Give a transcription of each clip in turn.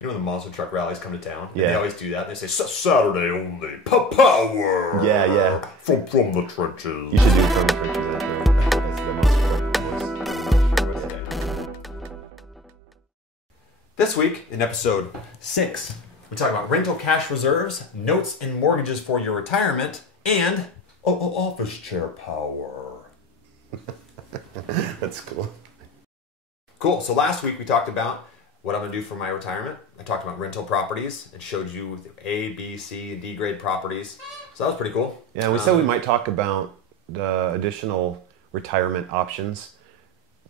You know when the monster truck rallies come to town? Yeah. They always do that. They say, Saturday only, power! Yeah, yeah. From the trenches. You should do from the trenches after. That's the monster truck voice. This week, in episode 6, we talk about rental cash reserves, notes and mortgages for your retirement, and office chair power. That's cool. Cool. So last week we talked about what I'm going to do for my retirement. I talked about rental properties and showed you A, B, C, D grade properties. So that was pretty cool. Yeah, we said we might talk about the additional retirement options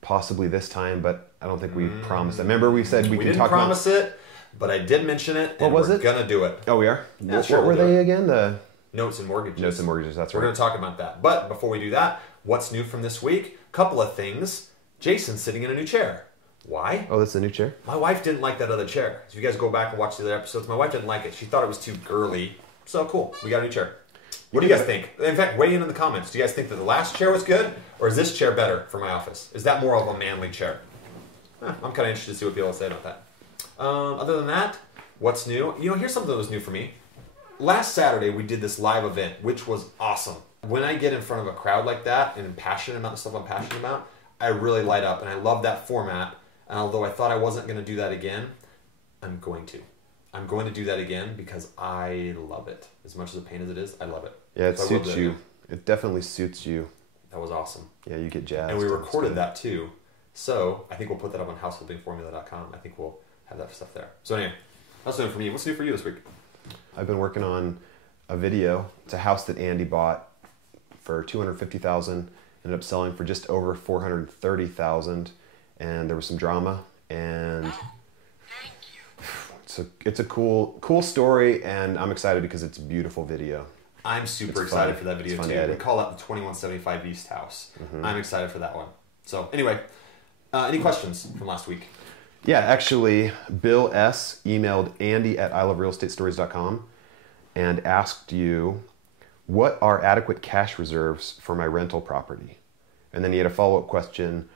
possibly this time, but I don't think we promised that. Remember we said we can didn't talk promise it, but I did mention it, and What was we're it? going to do it. Oh, we are? Yeah, sure, What were we'll do they it. again? The Notes and mortgages. notes and mortgages, that's We're right. going to talk about that. But before we do that, what's new from this week? Couple of things. Jason's sitting in a new chair. Why? Oh, that's the new chair? My wife didn't like that other chair. So if you guys go back and watch the other episodes, my wife didn't like it. She thought it was too girly. So cool. We got a new chair. What do you guys think? In fact, weigh in the comments. Do you guys think that the last chair was good? Or is this chair better for my office? Is that more of a manly chair? I'm kind of interested to see what people say about that. Other than that, what's new? You know, here's something that was new for me. Last Saturday, we did this live event, which was awesome. When I get in front of a crowd like that and am passionate about the stuff I'm passionate about, I really light up, and I love that format. And although I thought I wasn't going to do that again, I'm going to. I'm going to do that again because I love it. As much as a pain as it is, I love it. Yeah, it So I will suits do it you. again. It definitely suits you. That was awesome. Yeah, you get jazzed. And we It's recorded good. that too. So I think we'll put that up on householdingformula.com. I think we'll have that stuff there. So anyway, that's new for me. What's new for you this week? I've been working on a video. It's a house that Andy bought for $250,000. Ended up selling for just over $430,000, and there was some drama. And it's a cool story, and I'm excited because it's a beautiful video. I'm super It's excited fun. for that video It's fun too. to We edit. call that the 2175 East House. I'm excited for that one. So anyway, any questions from last week? Yeah, actually, Bill S. emailed Andy at iloverealestatestories.com and asked you, what are adequate cash reserves for my rental property? And then he had a follow-up question,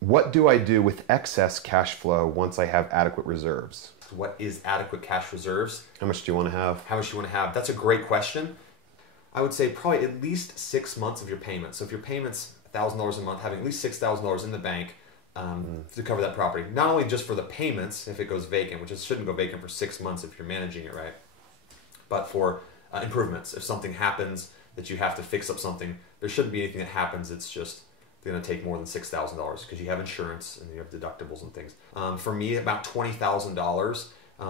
what do I do with excess cash flow once I have adequate reserves? What is adequate cash reserves? How much do you want to have? How much do you want to have? That's a great question. I would say probably at least 6 months of your payment. So if your payment's $1,000 a month, having at least $6,000 in the bank to cover that property. Not only just for the payments if it goes vacant, which it shouldn't go vacant for 6 months if you're managing it right, but for improvements. If something happens that you have to fix up something, there shouldn't be anything that happens. It's just going to take more than $6,000 because you have insurance and you have deductibles and things. For me, about $20,000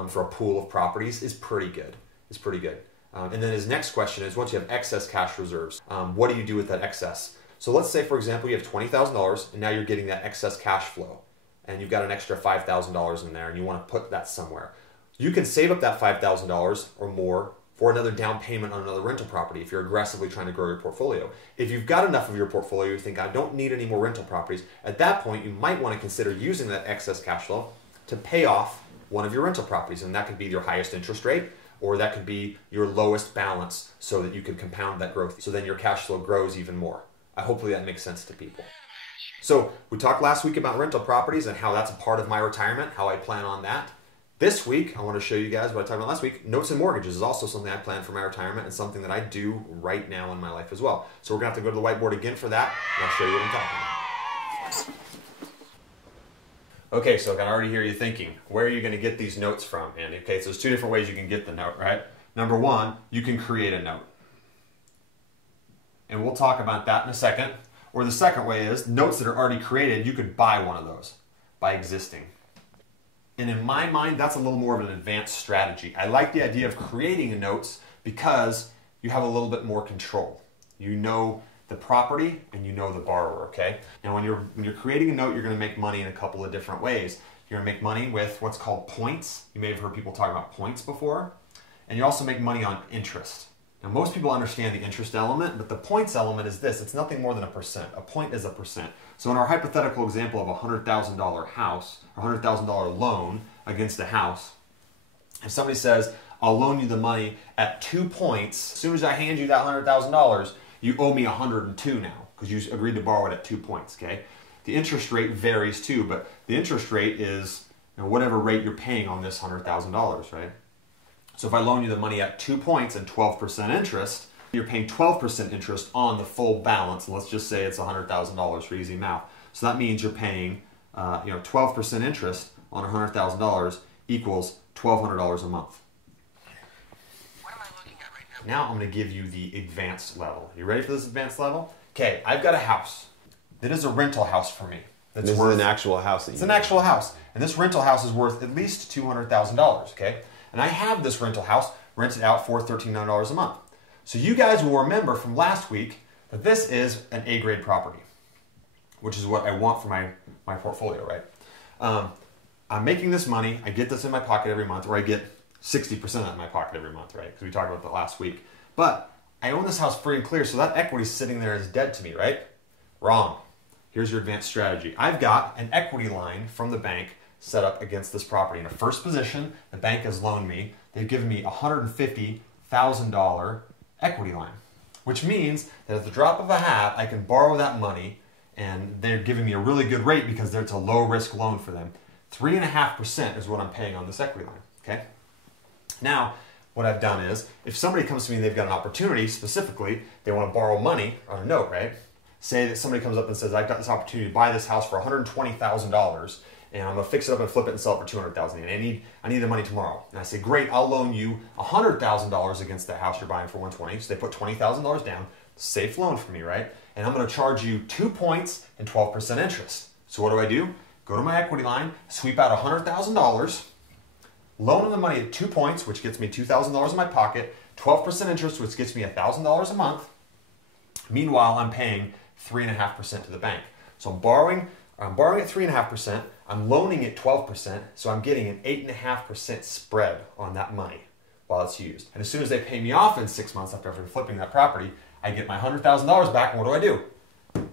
for a pool of properties is pretty good. It's pretty good. And then his next question is, once you have excess cash reserves, what do you do with that excess? So let's say, for example, you have $20,000 and now you're getting that excess cash flow and you've got an extra $5,000 in there and you want to put that somewhere. You can save up that $5,000 or more for another down payment on another rental property if you're aggressively trying to grow your portfolio. If you've got enough of your portfolio, you think, I don't need any more rental properties, at that point you might want to consider using that excess cash flow to pay off one of your rental properties, and that could be your highest interest rate, or that could be your lowest balance so that you can compound that growth, so then your cash flow grows even more. Hopefully that makes sense to people. So we talked last week about rental properties and how that's a part of my retirement, how I plan on that. This week, I want to show you guys what I talked about last week. Notes and mortgages is also something I plan for my retirement and something that I do right now in my life as well. So we're going to have to go to the whiteboard again for that, and I'll show you what I'm talking about. Okay, so I can already hear you thinking, where are you going to get these notes from, Andy? Okay, so there's two different ways you can get the note, right? Number one, you can create a note. And we'll talk about that in a second. Or the second way is, notes that are already created, you could buy one of those by existing. And in my mind, that's a little more of an advanced strategy. I like the idea of creating notes because you have a little bit more control. You know the property and you know the borrower, okay? Now when you're creating a note, you're gonna make money in a couple of different ways. You're gonna make money with what's called points. You may have heard people talk about points before. And you also make money on interest. Now most people understand the interest element, but the points element is this. It's nothing more than a percent. A point is a percent. So in our hypothetical example of a $100,000 house, or $100,000 loan against a house, if somebody says, I'll loan you the money at 2 points, as soon as I hand you that $100,000, you owe me 102 now, because you agreed to borrow it at 2 points, okay? The interest rate varies too, but the interest rate is whatever rate you're paying on this $100,000, right? So if I loan you the money at 2 points and 12% interest, you're paying 12% interest on the full balance. And let's just say it's $100,000 for easy math. So that means you're paying 12% interest on $100,000 equals $1,200 a month. What am I looking at right now? Now I'm going to give you the advanced level. You ready for this advanced level? Okay, I've got a house. That is a rental house for me. This is an actual house. It's an actual house. And this rental house is worth at least $200,000, okay? And I have this rental house rented out for $1,300 a month. So you guys will remember from last week that this is an A-grade property, which is what I want for my portfolio, right? I'm making this money. I get this in my pocket every month, or I get 60% of that in my pocket every month, right? Because we talked about that last week. But I own this house free and clear, so that equity sitting there is dead to me, right? Wrong. Here's your advanced strategy. I've got an equity line from the bank set up against this property. In a first position, the bank has loaned me. They've given me a $150,000 equity line, which means that at the drop of a hat, I can borrow that money, and they're giving me a really good rate because it's a low-risk loan for them. 3.5% is what I'm paying on this equity line, okay? Now, what I've done is, if somebody comes to me and they've got an opportunity, specifically, they want to borrow money on a note, right? Say that somebody comes up and says, I've got this opportunity to buy this house for $120,000, and I'm going to fix it up and flip it and sell it for $200,000, and I need the money tomorrow. And I say, great, I'll loan you $100,000 against the house you're buying for $120,000. So they put $20,000 down, safe loan for me, right? And I'm going to charge you 2 points and 12% interest. So what do? Go to my equity line, sweep out $100,000, loan them the money at 2 points, which gets me $2,000 in my pocket, 12% interest, which gets me $1,000 a month. Meanwhile, I'm paying 3.5% to the bank. So I'm borrowing at 3.5%, I'm loaning at 12%, so I'm getting an 8.5% spread on that money while it's used. And as soon as they pay me off in 6 months after flipping that property, I get my $100,000 back, and what do?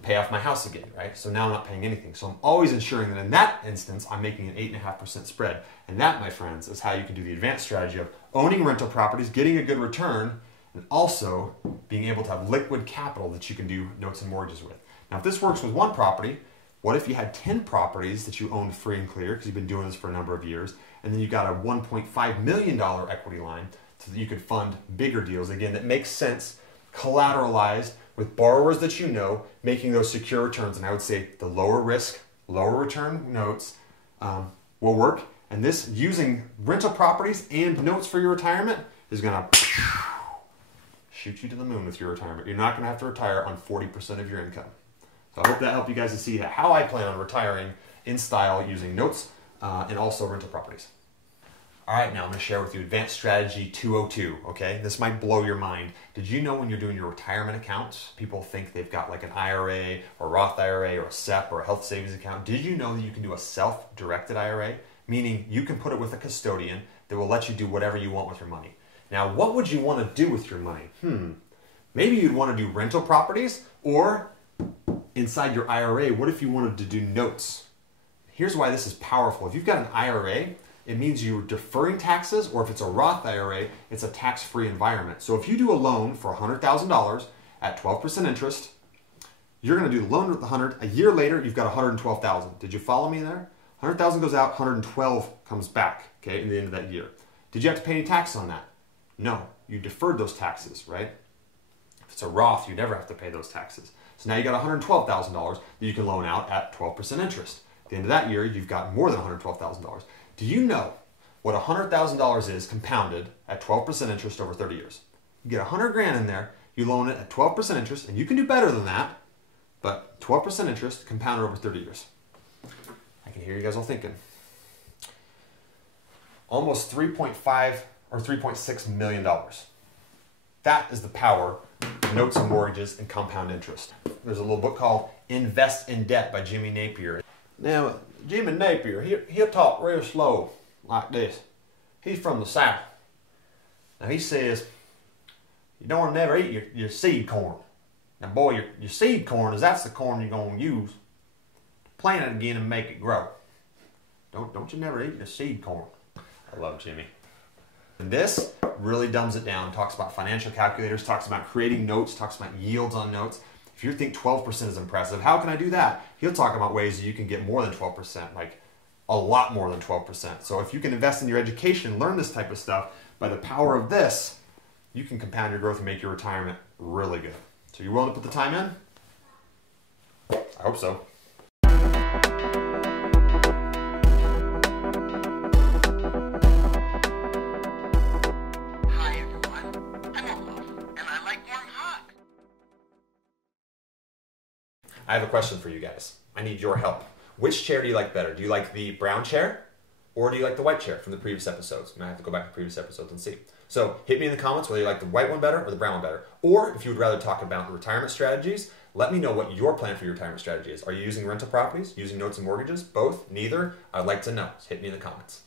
Pay off my house again, right? So now I'm not paying anything. So I'm always ensuring that in that instance, I'm making an 8.5% spread. And that, my friends, is how you can do the advanced strategy of owning rental properties, getting a good return, and also being able to have liquid capital that you can do notes and mortgages with. Now, if this works with one property, what if you had 10 properties that you owned free and clear, because you've been doing this for a number of years, and then you got a $1.5 million equity line so that you could fund bigger deals, again, that makes sense, collateralized, with borrowers that you know, making those secure returns. And I would say the lower risk, lower return notes will work. And this, using rental properties and notes for your retirement, is going to shoot you to the moon with your retirement. You're not going to have to retire on 40% of your income. So I hope that helped you guys to see how I plan on retiring in style using notes and also rental properties. All right, now I'm going to share with you Advanced Strategy 202, okay? This might blow your mind. Did you know when you're doing your retirement accounts, people think they've got like an IRA or Roth IRA or a SEP or a health savings account? Did you know that you can do a self-directed IRA? Meaning you can put it with a custodian that will let you do whatever you want with your money. Now, what would you want to do with your money? Maybe you'd want to do rental properties, or inside your IRA, what if you wanted to do notes? Here's why this is powerful. If you've got an IRA, it means you're deferring taxes, or if it's a Roth IRA, it's a tax-free environment. So if you do a loan for $100,000 at 12% interest, you're going to do the loan with the 100. A year later, you've got 112,000. Did you follow me there? 100,000 goes out, 112 comes back, okay, in the end of that year. Did you have to pay any taxes on that? No, you deferred those taxes, right? If it's a Roth, you never have to pay those taxes. So now you got $112,000 that you can loan out at 12% interest. At the end of that year, you've got more than $112,000. Do you know what $100,000 is compounded at 12% interest over 30 years? You get 100 grand in there, you loan it at 12% interest, and you can do better than that, but 12% interest compounded over 30 years. I can hear you guys all thinking. Almost 3.5 or $3.6 million. That is the power of notes and mortgages and compound interest. There's a little book called Invest in Debt by Jimmy Napier. Now, Jimmy Napier, he'll talk real slow like this. He's from the South. Now he says, you don't want to never eat your seed corn. Now boy, your seed corn that's the corn you're going to use. Plant it again and make it grow. Don't you never eat your seed corn. I love Jimmy. And this really dumbs it down, talks about financial calculators, talks about creating notes, talks about yields on notes. If you think 12% is impressive, how can I do that? He'll talk about ways that you can get more than 12%, like a lot more than 12%. So if you can invest in your education, learn this type of stuff, by the power of this, you can compound your growth and make your retirement really good. So you willing to put the time in? I hope so. Hi everyone, I'm Olaf, and I like warm hot. I have a question for you guys. I need your help. Which chair do you like better? Do you like the brown chair or do you like the white chair from the previous episodes? I have to go back to the previous episodes and see. So hit me in the comments whether you like the white one better or the brown one better. Or if you would rather talk about retirement strategies, let me know what your plan for your retirement strategy is. Are you using rental properties, using notes and mortgages, both, neither? I'd like to know. So hit me in the comments.